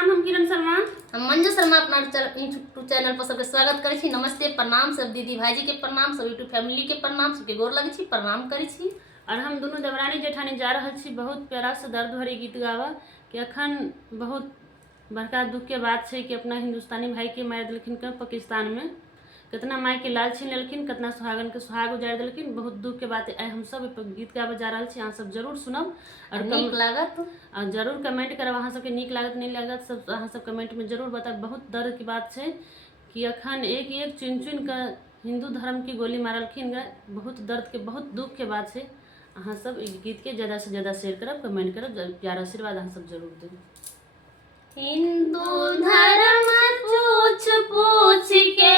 प्रणाम। हम किरण शर्मा, हम मंजू शर्मा अपना यूट्यूब चैनल पर सबके स्वागत करै छी। नमस्ते, प्रणाम। सब दीदी भाईजी के प्रणाम, सब यूट्यूब फैमिली के प्रणाम, सबके गोर लगै छी, प्रणाम करै छी। और हम दोनों देवरानी जेठानी जा रहल छी बहुत प्यारा से दर्द भरी गीत गावा कि अखन बहुत बड़का दुख के बात है कि अपना हिंदुस्तानी भाई के मार दिलखिन के पाकिस्तान में। कितना माय के लाल छीन लेलखिन, कितना सुहागन के सुहाग उजाड़ दिलखिन। बहुत दुख के बात है। हम सब गीत गावे जा रहल छी, अहाँ सब जरूर सुनब और नीक लागत और जरूर कमेंट करब। अहाँ सबके नीक लागत नहीं लागत सब अहाँ सब कमेंट में जरूर बताब। बहुत दर्द की बात है कि अखन एक एक चुन चुन के हिंदू धर्म की गोली मारलखिन गए। बहुत दर्द के बहुत दुख के बात है। अहाँ सब इस गीत के ज़्यादा से ज़्यादा शेयर करब, कमेंट करब, प्यार आशीर्वाद अहाँ सब जरूर देब। हिंदू धर्म पूछ पूछ के,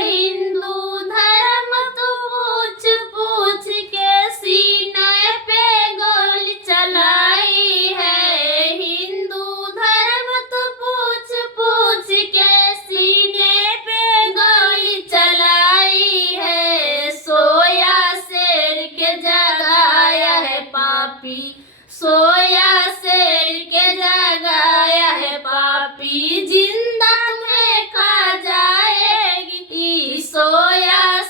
हिंदू धर्म तू पूछ पूछ के सीने पे गोली चलाई है। हिंदू धर्म तू पूछ पूछ के सीने पे गोली चलाई है। सोया शेर के जगाया है पापी, सोया शेर के जगाया है पापी, जिंदा तुम्हें खा जाएगी। सोया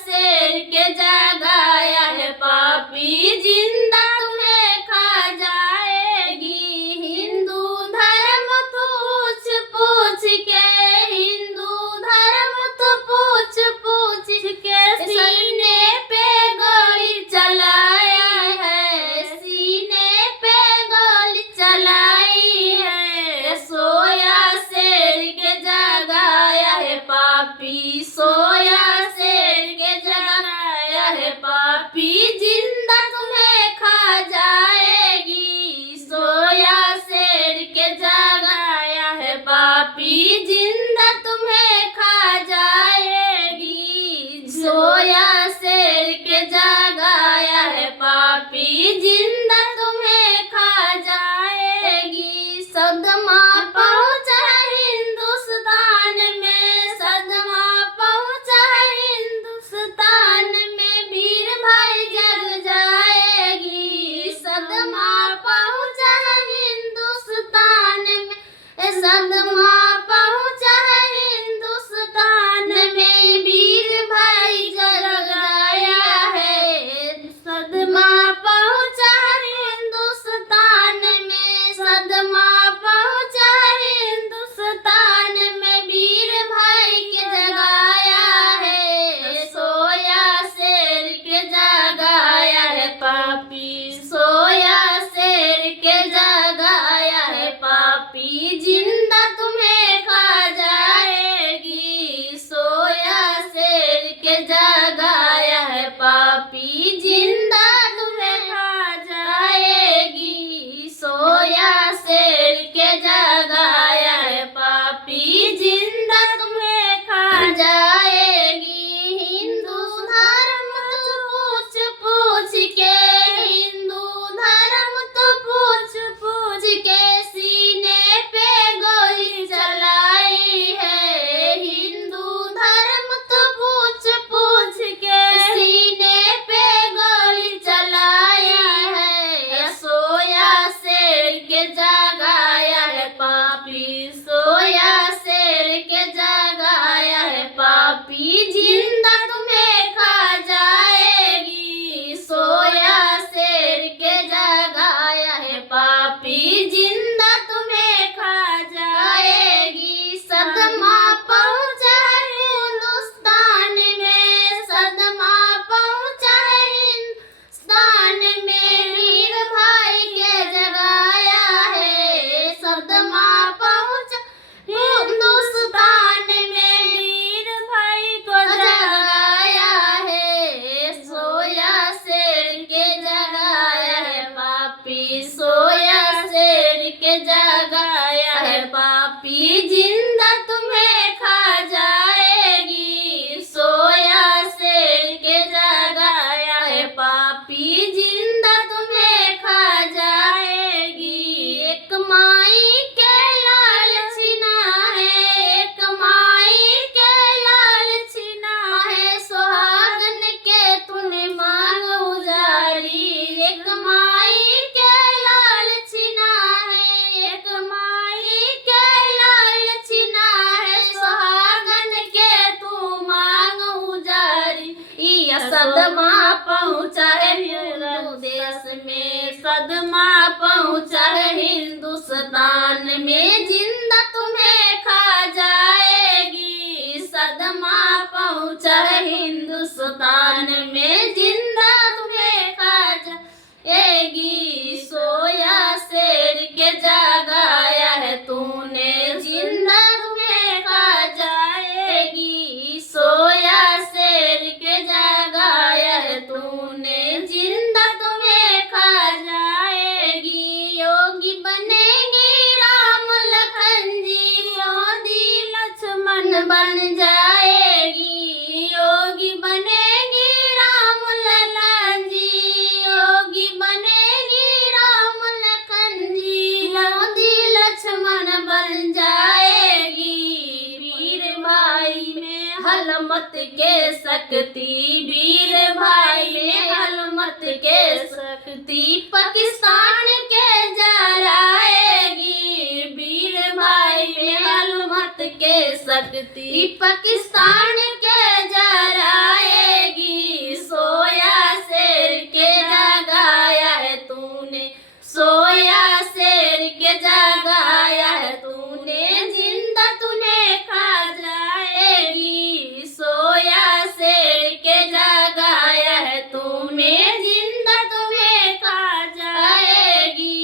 हलमत के शक्ति, वीर भाई में हलमत के शक्ति, पाकिस्तान के जराएगी, वीर भाई में हलमत के शक्ति, पाकिस्तान के जराएगी। सोया शेर के जगाया है तूने, सोया शेर के जगाया है तूने, जिंदा तूने खा जाएगी। सोया शेर के जगाया है तूने, जिंदा तुम्हें खा जाएगी।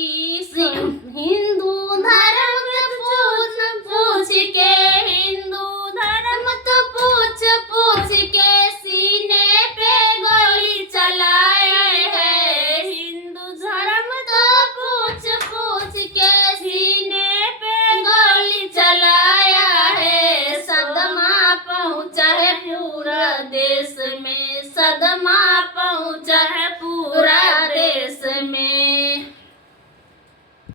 हिंदू धर्म पूछ पूछ के, हिंदू धर्म तो पूछ पूछ के सीने पे गोली चलाए है। हिंदू धर्म तो पूछ पूछ के सीने पे गोली चलाया है। सदमा पहुंचा है पूरा देश में, सदमा पहुंचा है